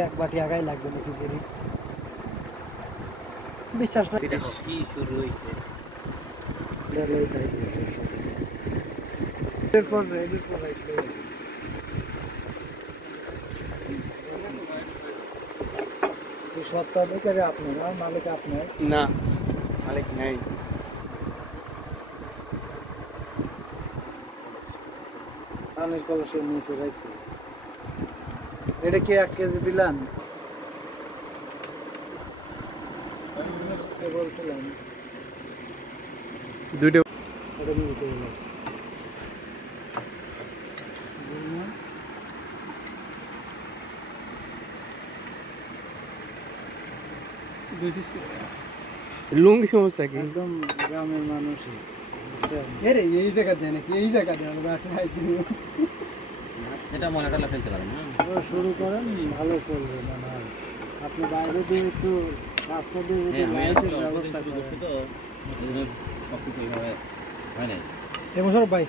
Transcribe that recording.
এক বাটি আগাই লাগবে না খিচুড়ি বিশ্বাস না কি শুরু হইছে এরপর সপ্তাহ বেচারে আপনার মালিক আপনার না মালিক নাই পানির কলসের নিচে রাখছি এটা কি 1 কেজি দিলাম বলছিলাম দুইটা এটা নিয়ে দিলাম লুঙ্গি সমস্যা কি একদম গ্রামের মানুষই এরে এই জায়গা দেয় নাকি এই জায়গা দেয় এটা মলাটা ফেলতে পারেন না শুরু করেন ভালো চলবে মনে হয় আপনি বাইরে দিয়ে একটু রাস্তা দিয়ে ব্যবস্থা করেন তো সব কিছু এইভাবে হয় নাই এবছর ভাই